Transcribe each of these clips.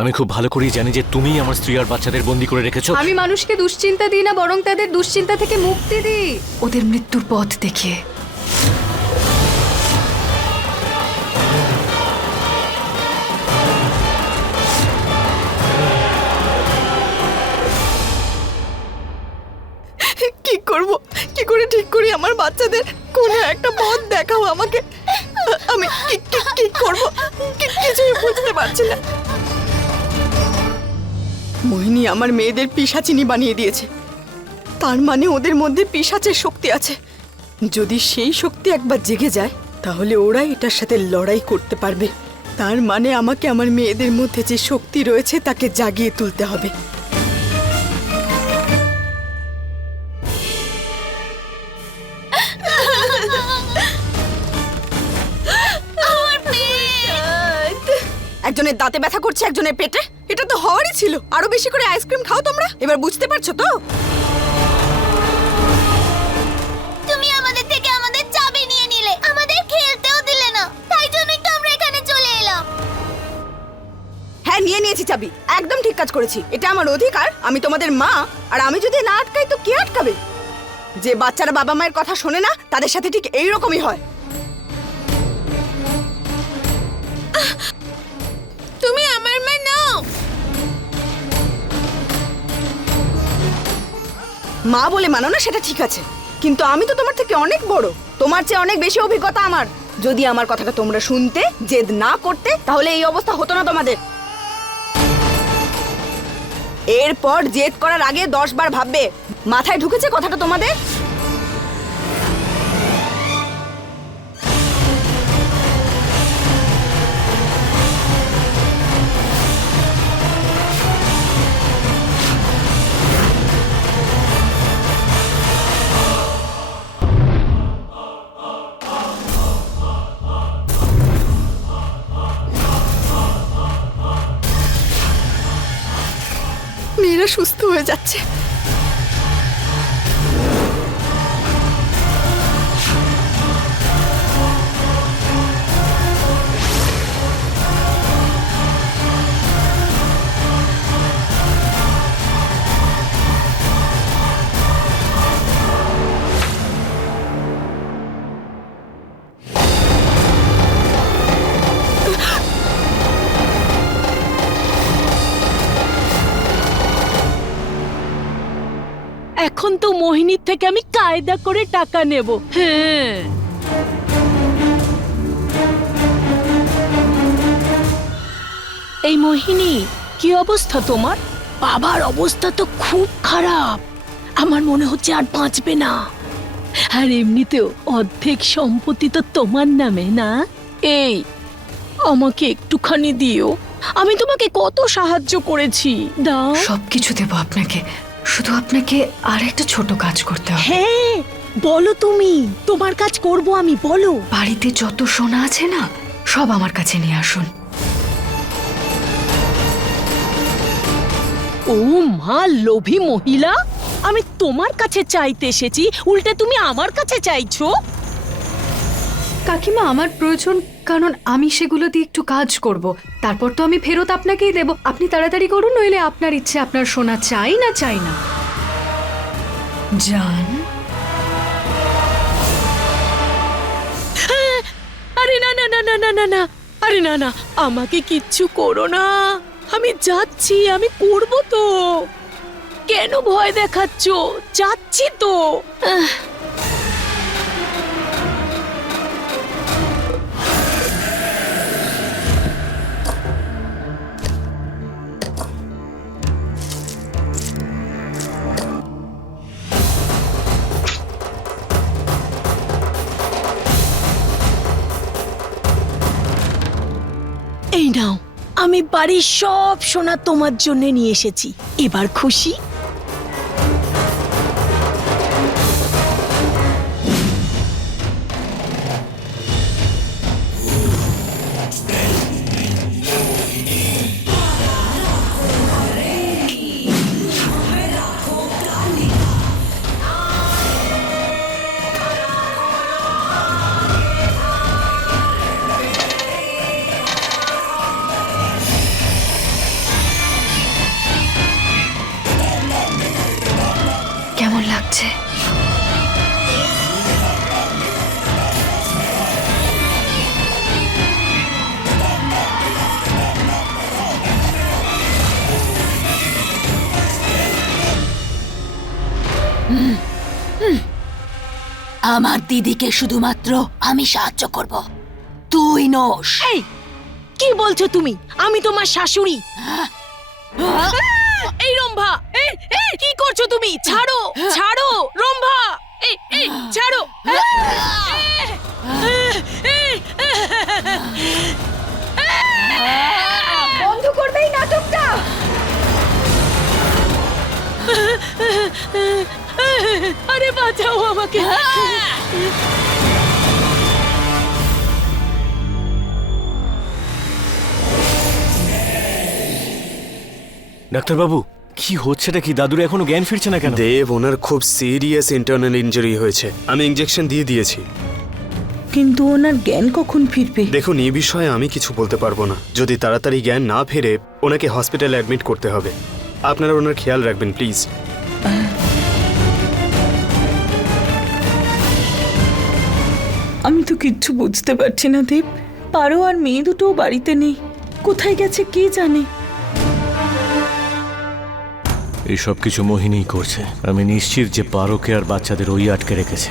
আমি খুব ভালো করেই জানি যে তুমিই আমার স্ত্রী আর বাচ্চাদের বন্দি করে রেখেছো। আমি মানুষকে দুশ্চিন্তা দিই না, বরং তাদের দুশ্চিন্তা থেকে মুক্তি দিই, ওদের মৃত্যুর পথ দেখিয়ে। কি করব, কি করে ঠিক করি আমার বাচ্চাদের? কোনো একটা পথ দেখাও আমাকে। আমি কি করব, কিছুই বুঝতে পারছি না। মোহিনী আমার মেয়েদের পিশাচিনী বানিয়ে দিয়েছে। তার মানে ওদের মধ্যে পিশাচের শক্তি আছে। যদি সেই শক্তি একবার জেগে যায় তাহলে ওরাই এটার সাথে লড়াই করতে পারবে। তার মানে আমাকে আমার মেয়েদের মধ্যে যে শক্তি রয়েছে তাকে জাগিয়ে তুলতে হবে। একজনের দাঁতে ব্যথা করছে, একজনের পেটে। এটা তো হওয়ারই ছিল। আরো বেশি করে আইসক্রিম খাও তোমরা। এবার বুঝতে পারছো তো? তুমি আমাদের থেকে আমাদের চাবি নিয়ে নিলে, আমাদের খেলতেও দিলে না, তাই জন্যই তো আমরা এখানে চলে এলাম। হ্যাঁ, নিয়ে নিয়েছি চাবি। একদম ঠিক কাজ করেছি। এটা আমার অধিকার। আমি তোমাদের মা, আর আমি যদি না আটকাই তো কে আটকাবে? যে বাচ্চারা বাবা মায়ের কথা শোনে না তাদের সাথে ঠিক এইরকমই হয়। তুমি আমার মা নাও। মা বলে মানো না সেটা ঠিক আছে, কিন্তু আমি তো তোমার থেকে অনেক বড়। তোমার চেয়ে অনেক বেশি অভিজ্ঞতা আমার। যদি আমার কথাটা তোমরা শুনতে, জেদ না করতে, তাহলে এই অবস্থা হতো না তোমাদের। এরপর জেদ করার আগে 10 বার ভাববে। মাথায় ঢুকেছে কথাটা তোমাদের? মেয়েরা সুস্থ হয়ে যাচ্ছে। এখন তো মোহিনীর থেকে আমি কায়দা করে টাকা নেব। হ্যাঁ, এই মোহিনী, কি অবস্থা তোমার? বাবার অবস্থা তো খুব খারাপ। আমার মনে হচ্ছে আর বাঁচবে না। আর এমনিতেও অর্ধেক সম্পত্তি তো তোমার নামে, না? এই, আমাকে একটুখানি দিও। আমি তোমাকে কত সাহায্য করেছি, দাও। সবকিছু দেবো আপনাকে, শুধু আপনাকে আর একটা ছোট কাজ করতে হবে। হ্যাঁ, বলো তুমি। তোমার কাজ করব আমি, বলো। বাড়িতে যত সোনা আছে না, সব আমার কাছে নিয়ে আসুন। ও মা, লোভী মহিলা! আমি তোমার কাছে চাইতে এসেছি, উল্টে তুমি আমার কাছে চাইছো? কাকিমা, আমার প্রয়োজন, কারণ আমি সেগুলো দিয়ে একটু কাজ করব। তারপর তো আমি ফেরত আপনাকেই দেব। আপনি তাড়াতাড়ি করুন, নইলে আপনার ইচ্ছে, আপনার সোনা চাই না চাই না। জান। আরে না না না না না না না, আরে না না, আমাকে কিচ্ছু করো না। আমি যাচ্ছি, আমি করব তো। কেন ভয় দেখাচ্ছ? যাচ্ছি তো। এই নাও, আমি বাড়ির সব সোনা তোমার জন্য নিয়ে এসেছি। এবার খুশি? কেমন লাগছে? আমার দিদিকে শুধুমাত্র আমি সাহায্য করব, তুই নোস। এই কি বলছো তুমি? আমি তোমার শাশুড়ি। এই রম্ভা, কি করছো তুমি? ছাড়ো, ছাড়ো রম্ভা, এই ছাড়ো। বন্ধ করবে এই নাটকটা। আরে বাঁচাও আমাকে। ডাক্তারবাবু, কি হচ্ছেটা কি? দাদুর এখনো জ্ঞান ফিরছে না কেন? দেব, ওনার খুব সিরিয়াস ইন্টারনাল ইনজুরি হয়েছে। আমি ইনজেকশন দিয়ে দিয়েছি। কিন্তু ওনার জ্ঞান কখন ফিরবে? দেখুন, এই বিষয়ে আমি কিছু বলতে পারবো না। যদি তাড়াতাড়ি জ্ঞান না ফেরে, ওনাকে হসপিটালে অ্যাডমিট করতে হবে। আপনারা ওনার খেয়াল রাখবেন প্লিজ। আমি তো কিচ্ছু বুঝতে পারছি না দেব। পারো আর মেয়ে দুটোও বাড়িতে নেই, কোথায় গেছে কে জানে। এই সব কিছু মোহিনীই করছে। আমি নিশ্চিত যে পারোকে আর বাচ্চাদের ওই আটকে রেখেছে।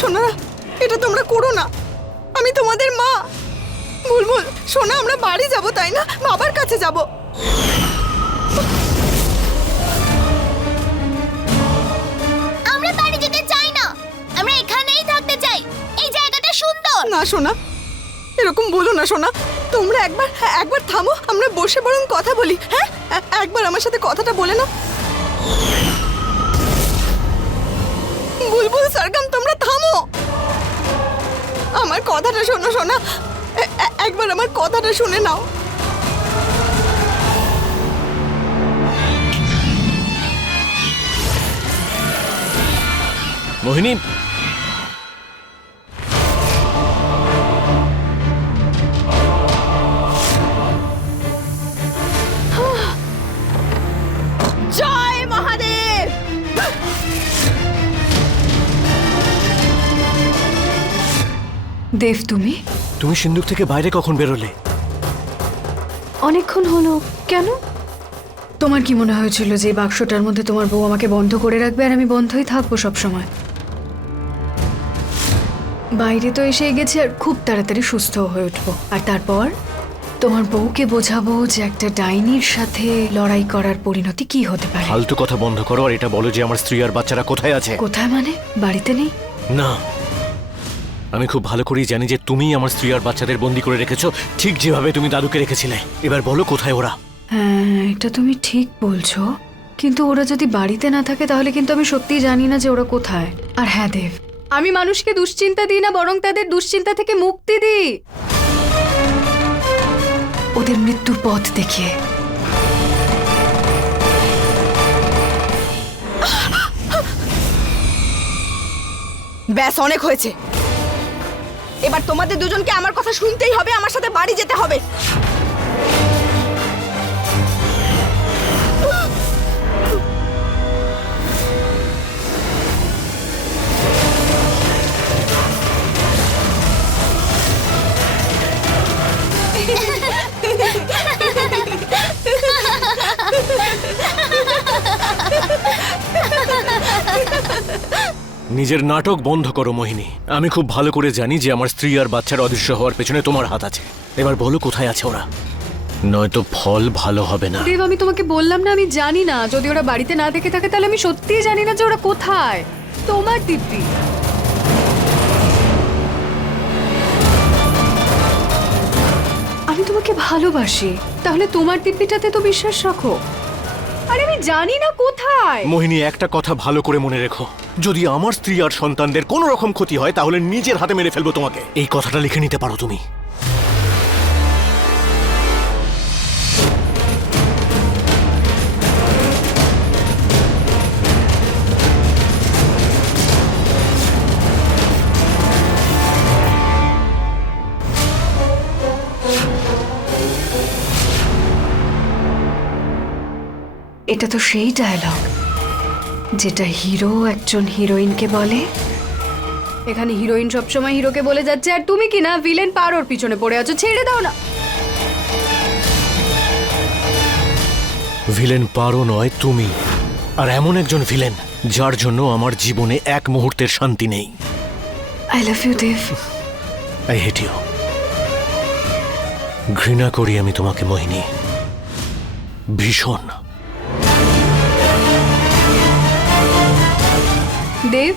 সোনা, এটা তোমরা করো না। আমি তোমাদের মা। বুলবুল সোনা, আমরা বাড়ি যাব, তাই না? বাবার কাছে যাব। আমরা বাড়ি যেতে চাই না, আমরা এখানেই থাকতে চাই। এই জায়গাটা সুন্দর। না সোনা, এরকম বলো না সোনা। তোমরা একবার থামো, আমরা বসে বরং কথা বলি। হ্যাঁ, একবার আমার সাথে কথাটা বলে না। বুলবুল সরগম, তোমরা থামো। আমার কথাটা শোনো সোনা, একবার আমার কথাটা শুনে নাও। মোহিনী, জয় মহাদেব। দেব, তুমি তুমি সিন্ধুক থেকে বাইরে কখন বেরোলে? অনেকক্ষণ হলো। কেন? তোমার কি মনে হয়েছিল যে এই বাক্সটার মধ্যে তোমার বউ আমাকে বন্ধ করে রাখবে আর আমি বন্ধই থাকবো সব সময়? বাইরে তো এসে গেছি আর খুব তাড়াতাড়ি সুস্থ হয়ে উঠবো। আর তারপর তোমার বউকে বোঝাবো যে একটা ডাইনির সাথে লড়াই করার পরিণতি কি হতে পারে। ফালতু কথা বন্ধ করো আর এটা বলো যে আমার স্ত্রী আর বাচ্চারা কোথায় আছে। কোথায় মানে? বাড়িতে নেই? না, আমি খুব ভালো করেই জানি যে তুমিই আমার স্ত্রী আর বাচ্চাদের বন্দি করে রেখেছো, ঠিক যেভাবে তুমি দাদুকে রেখেছিলে। এবার বলো কোথায় ওরা? হ্যাঁ, এটা তুমি ঠিক বলছো, কিন্তু ওরা যদি বাড়িতে না থাকে তাহলে কিন্তু আমি সত্যিই জানি না যে ওরা কোথায়। আর হ্যাঁ দেব, আমি মানুষকে দুশ্চিন্তা দিই না, বরং তাদের দুশ্চিন্তা থেকে মুক্তি দিই, ওদের মৃত্যুর পথ দেখিয়ে। ব্যাস, অনেক হয়েছে। এবার তোমাদের দুজনকে আমার কথা শুনতেই হবে, আমার সাথে বাড়ি যেতে হবে। নিজের নাটক বন্ধ করো মোহিনী। আমি খুব ভালো করে জানি যে আমার স্ত্রী আর বাচ্চার অদৃশ্য হওয়ার পেছনে তোমার হাত আছে। এবার বলো কোথায় আছে ওরা, নয়তো ফল ভালো হবে না। দেব, আমি তোমাকে বললাম না আমি জানি না। যদি ওরা বাড়িতে না দেখে থাকে তাহলে আমি সত্যিই জানি না যে ওরা কোথায়। তোমার দিব্যি। আমি তোমাকে ভালোবাসি, তাহলে তোমার দিব্যিটাতে তো বিশ্বাস রাখো। আরে আমি জানি না কোথায়। মোহিনী, একটা কথা ভালো করে মনে রেখো, যদি আমার স্ত্রী আর সন্তানদের কোনো রকম ক্ষতি হয় তাহলে নিজের হাতে মেরে ফেলবো তোমাকে। এই কথাটা লিখে নিতে পারো তুমি। এটা তো সেই ডায়লগ যেটা হিরো একজন হিরোইনকে বলে। এখানে হিরোইন সবসময় হিরোকে বলে যাচ্ছে, আর তুমি কি না ভিলেন পারোর পিছনে পড়ে আছো, ছেড়ে দাও না। ভিলেন পারো নয় তুমি, আর এমন একজন ভিলেন যার জন্য আমার জীবনে এক মুহূর্তের শান্তি নেই। I love you Dev. I hate you. ঘৃণা করি আমি তোমাকে মোহিনী, ভীষণ। দেব,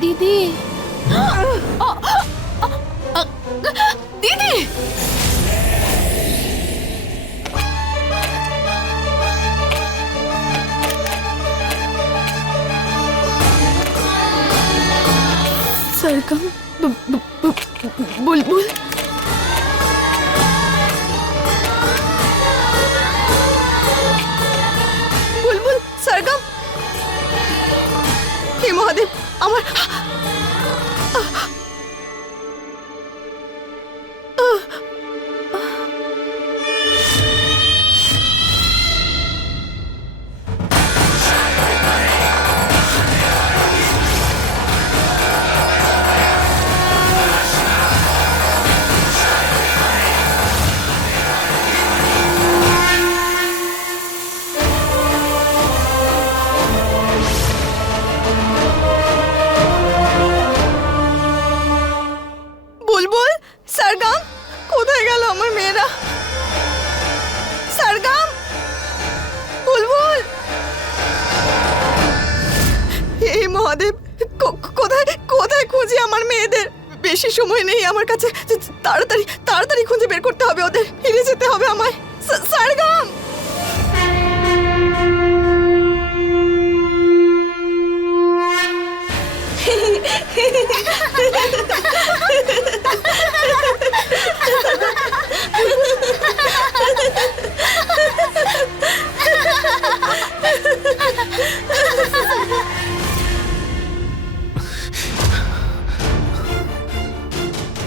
দিদি দিদি सरगम बुलबुल बुलबुल सरगम हे महादेव আমার বুলবুল सरगम কোথায় গেল আমার মেয়েরা? सरगम বুলবুল হে মহাদেব কোথায় কোথায় খুঁজি আমার মেয়েদের? বেশি সময় নেই আমার কাছে, তাড়াতাড়ি তাড়াতাড়ি খুঁজে বের করতে হবে ওদের, ফিরে যেতে হবে আমায়। सरगम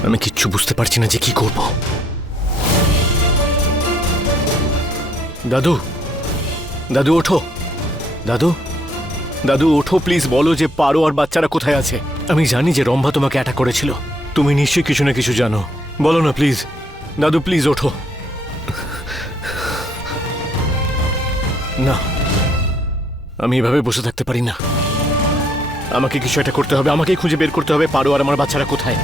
আমি কিচ্ছু বুঝতে পারছি না যে কি করব। দাদু, দাদু ওঠো, দাদু, দাদু ওঠো প্লিজ, বলো যে পারো আর বাচ্চারা কোথায় আছে। আমি জানি যে রম্ভা তোমাকে অ্যাটাক করেছিল, তুমি নিশ্চয়ই কিছু না কিছু জানো, বলো না প্লিজ। দাদু প্লিজ ওঠো। না, আমি এভাবে বসে থাকতে পারি না, আমাকে কিছু একটা করতে হবে, আমাকেই খুঁজে বের করতে হবে পারো আর আমার বাচ্চারা কোথায়।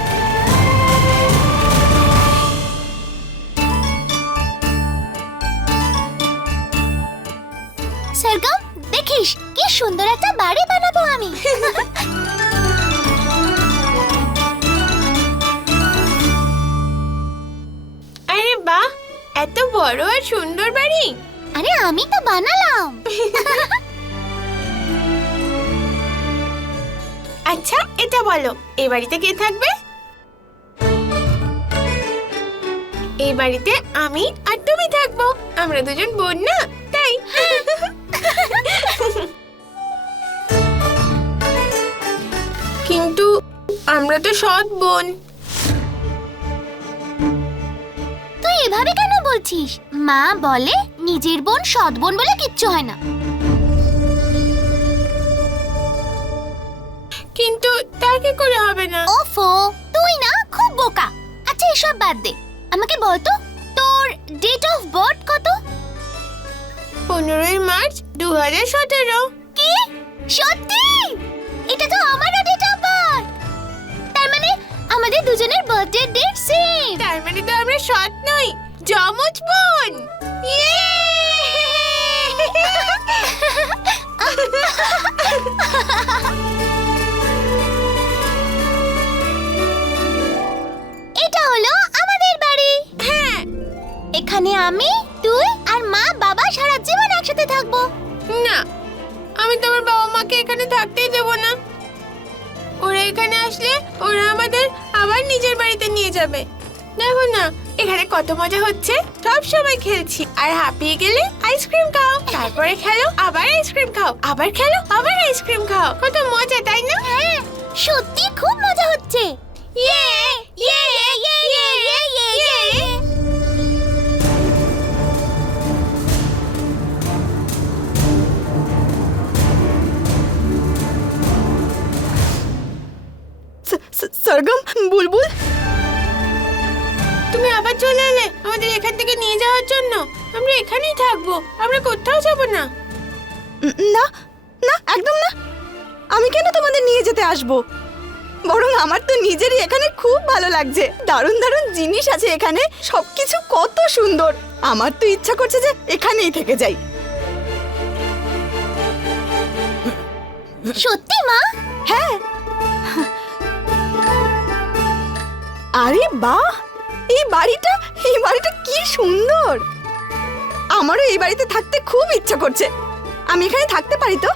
सरगम দেখিস কি সুন্দর একটা বাড়ি বানাবো আমি। আরে বাহ, এত বড় আর সুন্দর বাড়ি। আরে আমি তো বানালাম। আচ্ছা এটা বলো, এই বাড়িতে কে থাকবে? এই বাড়িতে আমি আর তুমি থাকবো, আমরা দুজন বোন না তাই। কিন্তু আমরা তো সৎ বোন। তুই এভাবে কেন বলছিস? মা বলে নিজের বোন সৎ বোন বলে কিচ্ছু হয় না। কিন্তু তা কি করে হবে না? ওফো, তুই না খুব বোকা। আচ্ছা এসব বাদ দে, আমাকে বল তো তোর ডেট অফ বার্থ কত? 15ই মার্চ 2017। কি সত্যি? এটা তো আমারও ডেট অফ বার্থ। তার মানে আমাদের দুজনের বার্থডে ডেট সেম। তার মানে তো আমরা সৎ নই, যমজ বোন। ইয়ে! এটা হলো আমাদের বাড়ি। হ্যাঁ, এখানে আমি, তুই আর মা বাবা সারা জীবন একসাথে থাকবো। না, আমি তোমার বাবা মাকে এখানে থাকতেই দেব না। ওরা এখানে আসলে ওরা আমাদের আবার নিজের বাড়িতে নিয়ে যাবে। দেখো না এখানে কত মজা হচ্ছে, সব সময় খেলছি, আর হাঁপিয়ে গেলে আইসক্রিম খাও, তারপরে খেলো আবার আইসক্রিম খাও, আবার খেলো আবার আইসক্রিম খাও। কত মজা তাই না? হ্যাঁ সত্যি খুব মজা হচ্ছে। ইয়ে ইয়ে ইয়ে ইয়ে ইয়ে ইয়ে ইয়ে। সরগম, বুলবুল, তুমি আবার চলে এলে আমাদের এখান থেকে নিয়ে যাওয়ার জন্য। আমরা এখানেই থাকবো, আমরা কোথাও যাব না। না না, একদম না। আমি কেন তোমাদের নিয়ে যেতে আসবো? বরং আমার তো নিজেরই এখানে খুব ভালো লাগছে। দারুণ দারুণ জিনিস আছে এখানে, সবকিছু কত সুন্দর। আমার তো ইচ্ছা করছে যে এখানেই থেকে যাই। সত্যি মা? হ্যাঁ। আরে বাহ, এই বাড়িটা কি সুন্দর। আমারও এই বাড়িতে থাকতে খুব ইচ্ছা করছে। আমি এখানে থাকতে পারি তো?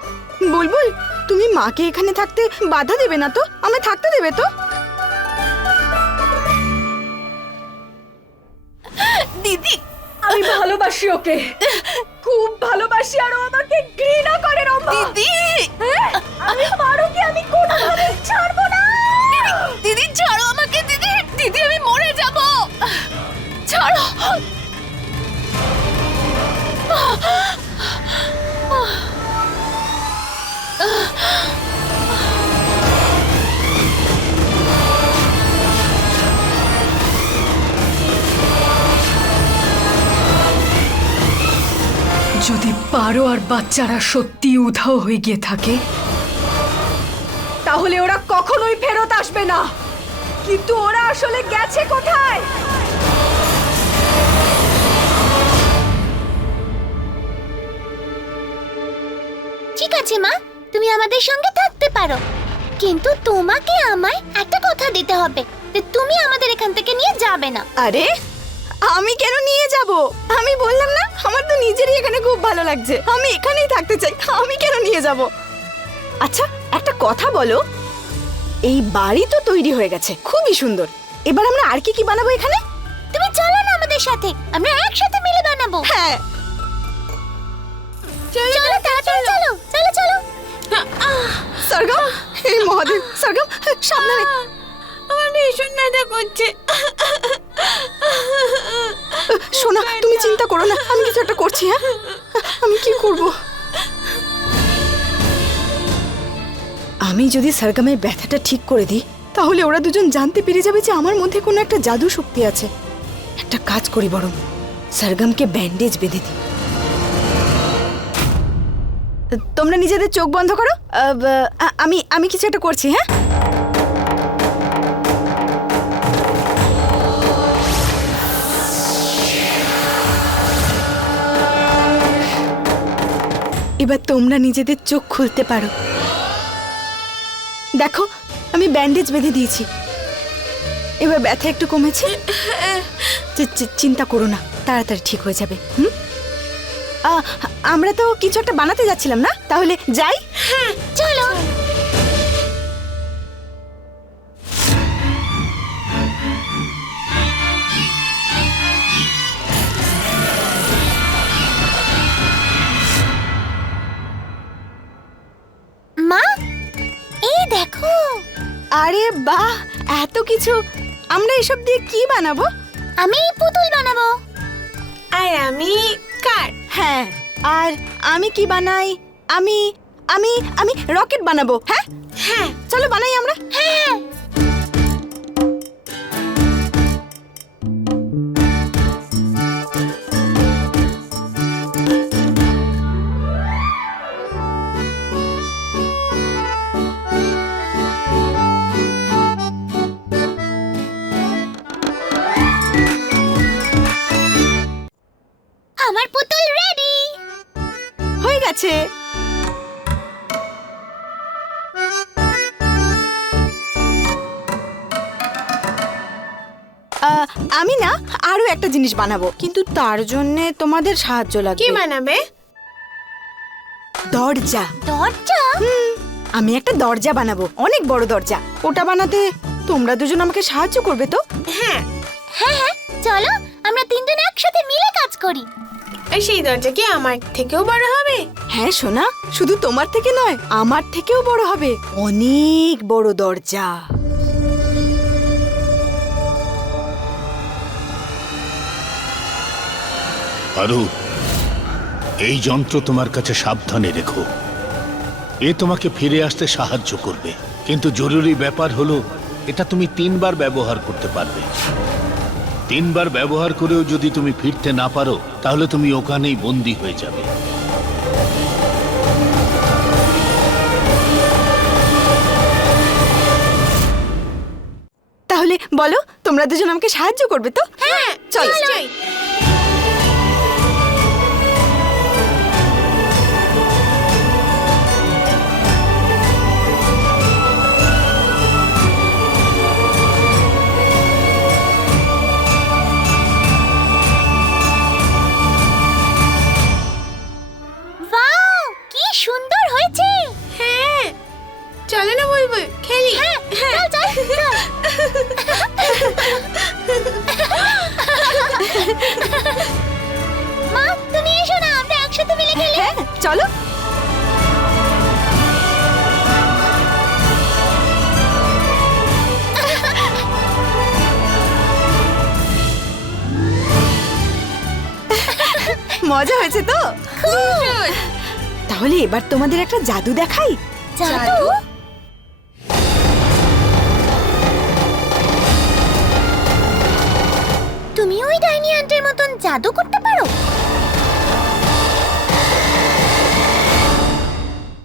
বুলবুল, তুমি মাকে এখানে থাকতে বাধা দেবে না তো? আমায় থাকতে দেবে তো? দিদি, আমি ভালোবাসি ওকে, খুব ভালোবাসি, আর ও আমাকে ঘৃণা করে। রম্ভা দিদি, আমি পারোকে আমি কোনোভাবে ছাড়বো না। দিদি ছাড়ো আমাকে, দিদি, দিদি আমি মরে যাব, ছাড়ো। যদি পারো আর বাচ্চারা সত্যি উধাও হয়ে গিয়ে থাকে, তাহলে ওরা কখনোই ফেরত আসবে না। কিন্তু ওরা আসলে গেছে কোথায়? ঠিক আছে মা, তুমি আমাদের সঙ্গে থাকতে পারো, কিন্তু তোমাকে আমায় একটা কথা দিতে হবে যে তুমি আমাদের এখান থেকে নিয়ে যাবে না। আরে আমি কেন নিয়ে যাব? আমি বললাম না, আমার তো নিজেরই এখানে খুব ভালো লাগছে। আমি এখানেই থাকতে চাই, আমি কেন নিয়ে যাব? আচ্ছা একটা কথা বলো, এই বাড়ি তো তৈরি হয়ে গেছে, খুবই সুন্দর। এবার আমরা আর কি কি বানাবো এখানে? তুমি চলো না আমাদের সাথে, আমরা একসাথে মিলে বানাবো। হ্যাঁ চলো তাড়াতাড়ি চলো, চলো চলো। সরগম, হে মহাদেব, সরগম সামনে। আমার ভীষণ ব্যথা করছে। সোনা তুমি চিন্তা করো না, আমি কিছু একটা করছি। হ্যাঁ, আমি কি করব? আমি যদি সরগমের ব্যথাটা ঠিক করে দিই, তাহলে ওরা দুজন জানতে পেরে যাবে যে আমার মধ্যে কোনো একটা জাদু শক্তি আছে। একটা কাজ করি, বরং সরগমকে ব্যান্ডেজ বেঁধে দিই। তোমরা নিজেদের চোখ বন্ধ করো, আমি কিছু একটা করছি। হ্যাঁ, এবার তোমরা নিজেদের চোখ খুলতে পারো। দেখো আমি ব্যান্ডেজ বেঁধে দিয়েছি, এবার ব্যথা একটু কমেছে। চিন্তা করো না, তাড়াতাড়ি ঠিক হয়ে যাবে। আমরা তো কিছু একটা বানাতে যাচ্ছিলাম না, তাহলে যাই? হ্যাঁ চলো। মা এই দেখো। আরে বাহ, এত কিছু! আমরা এসব দিয়ে কি বানাবো? আমি পুতুল বানাবো। আর আমি কার। হ্যাঁ, আর আমি কি বানাই? আমি আমি আমি রকেট বানাবো। হ্যাঁ হ্যাঁ চলো বানাই আমরা। হ্যাঁ আমার পুতুল রেডি হয়ে গেছে। আমি না আরো একটা জিনিস বানাবো, কিন্তু তার জন্য তোমাদের সাহায্য কি লাগবে। বানাবে? দরজা। দরজা? আমি একটা দরজা বানাবো, অনেক বড় দরজা। ওটা বানাতে তোমরা দুজন আমাকে সাহায্য করবে তো? হ্যাঁ হ্যাঁ হ্যাঁ চলো আমরা তিনজন একসাথে মিলে কাজ করি। আর সেই দরজা কি আমার থেকেও বড় হবে? হ্যাঁ সোনা, শুধু তোমার থেকে নয়, আমার থেকেও বড় হবে। অনেক বড় দরজা। আরু, এই যন্ত্র তোমার কাছে সাবধানে রেখো। এ তোমাকে ফিরে আসতে সাহায্য করবে, কিন্তু জরুরি ব্যাপার হলো এটা তুমি 3 বার ব্যবহার করতে পারবে। 3 বার ব্যবহার করেও যদি তুমি ফিরতে না পারো তাহলে তুমি ওখানেই বন্দী হয়ে যাবে। তাহলে বলো, তোমরা দুজন আমাকে সাহায্য করবে তো? হ্যাঁ চলো। নিশ্চয়ই। ওয়াও, কি সুন্দর হয়েছে। হ্যাঁ চলো না বুলবুল খেলি। চল চল চল। মা তুমি এসো না, আমরা একসাথে মিলে খেলি। হ্যাঁ চলো। মজা হয়েছে তো? তাহলে এবার তোমাদের একটা জাদু দেখাই। জাদু? তুমি ওই ডাইনি আন্টির মতন জাদু করতে পারো?